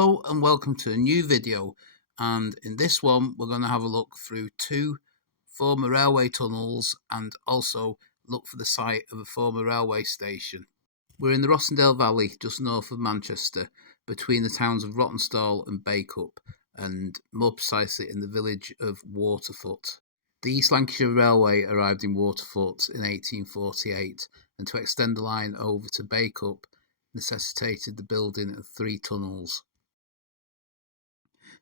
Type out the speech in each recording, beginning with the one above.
Hello and welcome to a new video, and in this one we're going to have a look through two former railway tunnels and also look for the site of a former railway station. We're in the Rossendale Valley just north of Manchester, between the towns of Rawtenstall and Bacup, and more precisely in the village of Waterfoot. The East Lancashire Railway arrived in Waterfoot in 1848, and to extend the line over to Bacup necessitated the building of three tunnels.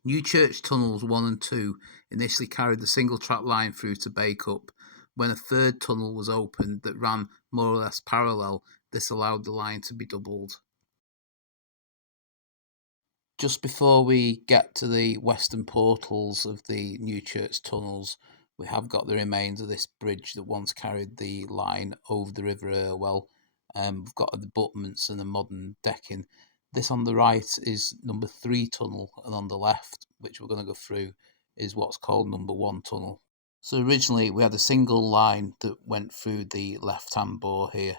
Newchurch Tunnels 1 and 2 initially carried the single-track line through to Bacup. When a third tunnel was opened that ran more or less parallel, this allowed the line to be doubled. Just before we get to the western portals of the Newchurch Tunnels, we have got the remains of this bridge that once carried the line over the River Irwell. We've got the abutments and the modern decking. This on the right is number 3 tunnel, and on the left, which we're going to go through, is what's called number 1 tunnel. So originally we had a single line that went through the left-hand bore here.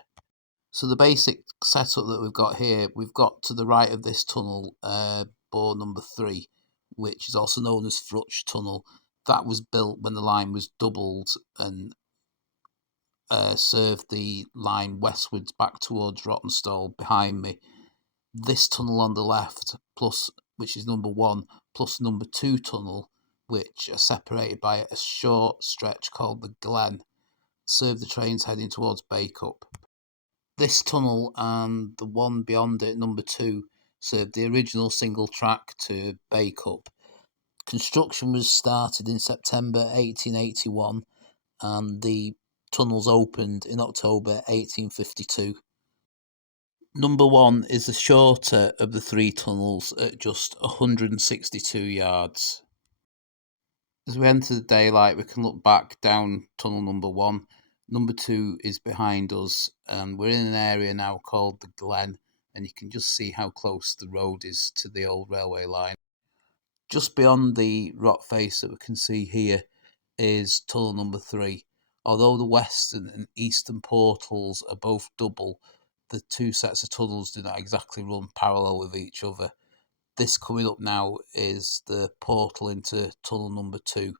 So the basic setup that we've got here, we've got to the right of this tunnel, bore number 3, which is also known as Frutch Tunnel. That was built when the line was doubled and served the line westwards back towards Rawtenstall behind me. This tunnel on the left, which is number 1, plus number 2 tunnel, which are separated by a short stretch called the Glen, serve the trains heading towards Bacup. This tunnel and the one beyond it, number 2, served the original single track to Bacup. Construction was started in September 1881 and the tunnels opened in October 1852. Number 1 is the shorter of the 3 tunnels at just 162 yards. As we enter the daylight, we can look back down tunnel number 1. Number 2 is behind us, and we're in an area now called the Glen, and you can just see how close the road is to the old railway line. Just beyond the rock face that we can see here is tunnel number 3. Although the western and eastern portals are both double, the two sets of tunnels do not exactly run parallel with each other. This coming up now is the portal into tunnel number 2.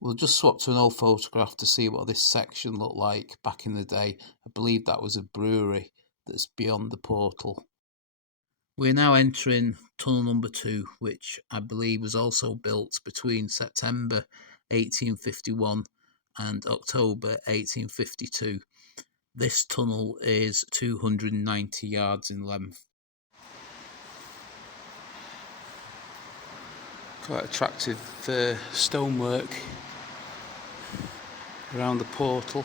We'll just swap to an old photograph to see what this section looked like back in the day. I believe that was a brewery that's beyond the portal. We're now entering tunnel number 2, which I believe was also built between September 1851 and October 1852. This tunnel is 290 yards in length. Quite attractive stonework around the portal.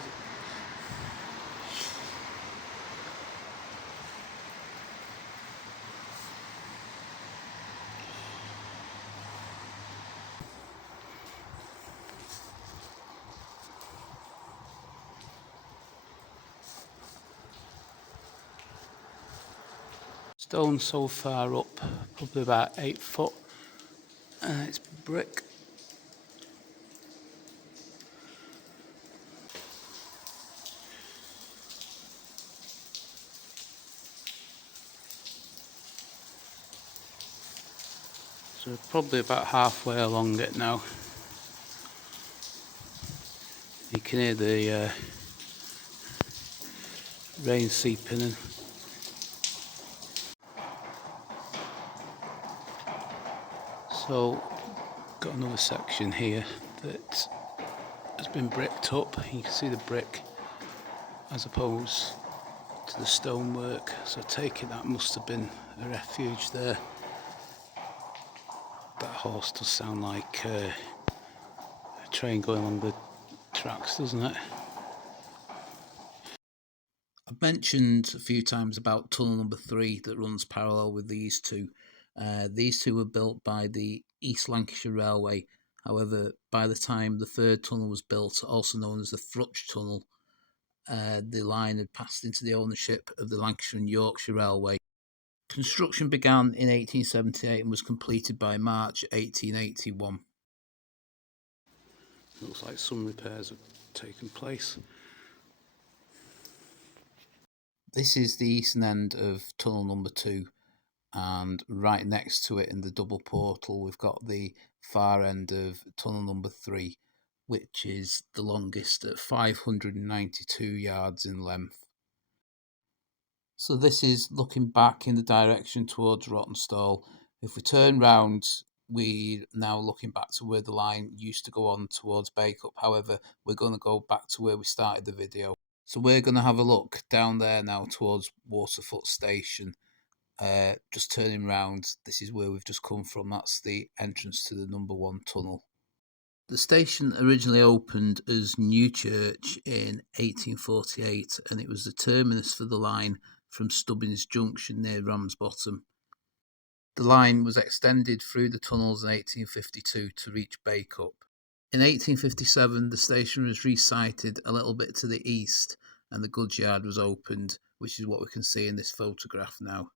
Stone so far up, probably about 8 foot, and it's brick. So we're probably about halfway along it now. You can hear the rain seeping in. So, got another section here that has been bricked up. You can see the brick as opposed to the stonework. So I take it that must have been a refuge there. That horse does sound like a train going along the tracks, doesn't it? I've mentioned a few times about tunnel number 3 that runs parallel with these two. These two were built by the East Lancashire Railway. However, by the time the third tunnel was built, also known as the Frutch Tunnel, the line had passed into the ownership of the Lancashire and Yorkshire Railway. Construction began in 1878 and was completed by March 1881. Looks like some repairs have taken place. This is the eastern end of tunnel number 2, and right next to it in the double portal we've got the far end of tunnel number 3, which is the longest at 592 yards in length. So this is looking back in the direction towards Rawtenstall. If we turn round, we're now looking back to where the line used to go on towards Bacup. However, we're going to go back to where we started the video. So we're going to have a look down there now towards Waterfoot Station. Just turning round, this is where we've just come from. That's the entrance to the number 1 tunnel. The station originally opened as Newchurch in 1848, and it was the terminus for the line from Stubbins Junction near Ramsbottom. The line was extended through the tunnels in 1852 to reach Bacup. In 1857, the station was resited a little bit to the east, and the goods yard was opened, which is what we can see in this photograph now.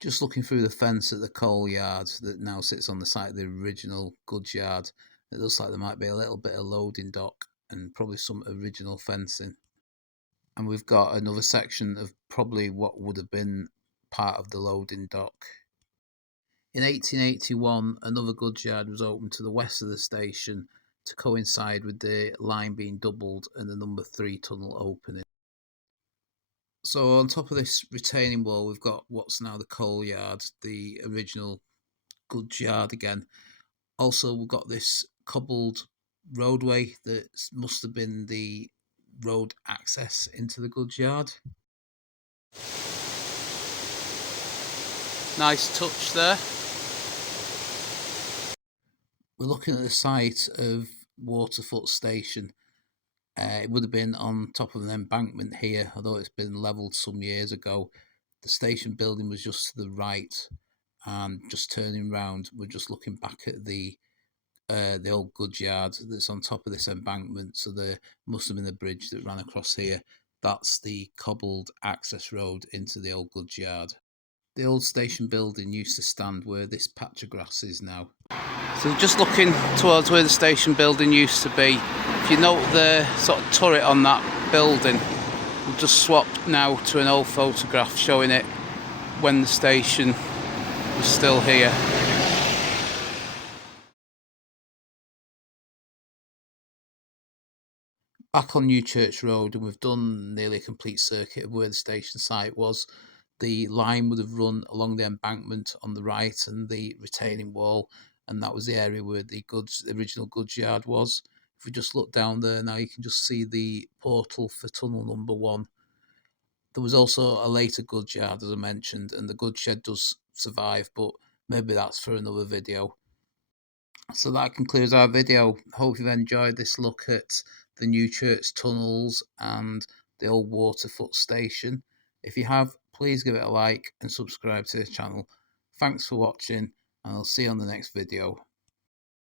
Just looking through the fence at the coal yard that now sits on the site of the original goods yard, it looks like there might be a little bit of loading dock and probably some original fencing. And we've got another section of probably what would have been part of the loading dock. In 1881, another goods yard was opened to the west of the station to coincide with the line being doubled and the number 3 tunnel opening. So on top of this retaining wall, we've got what's now the coal yard, the original goods yard again. Also, we've got this cobbled roadway that must have been the road access into the goods yard. Nice touch there. We're looking at the site of Waterfoot Station. It would have been on top of an embankment here, although it's been levelled some years ago. The station building was just to the right, and just turning round, we're just looking back at the old goods yard that's on top of this embankment. So there must have been a bridge that ran across here. That's the cobbled access road into the old goods yard. The old station building used to stand where this patch of grass is now. So just looking towards where the station building used to be, if you note the sort of turret on that building, we've just swapped now to an old photograph showing it when the station was still here. Back on Newchurch Road, and we've done nearly a complete circuit of where the station site was. The line would have run along the embankment on the right and the retaining wall, and that was the area where the original goods yard was. If we just look down there now, you can just see the portal for tunnel number 1. There was also a later goods yard, as I mentioned, and the goods shed does survive, but maybe that's for another video. So that concludes our video. Hope you've enjoyed this look at the Newchurch Tunnels and the old Waterfoot Station. If you have, please give it a like and subscribe to the channel. Thanks for watching, and I'll see you on the next video.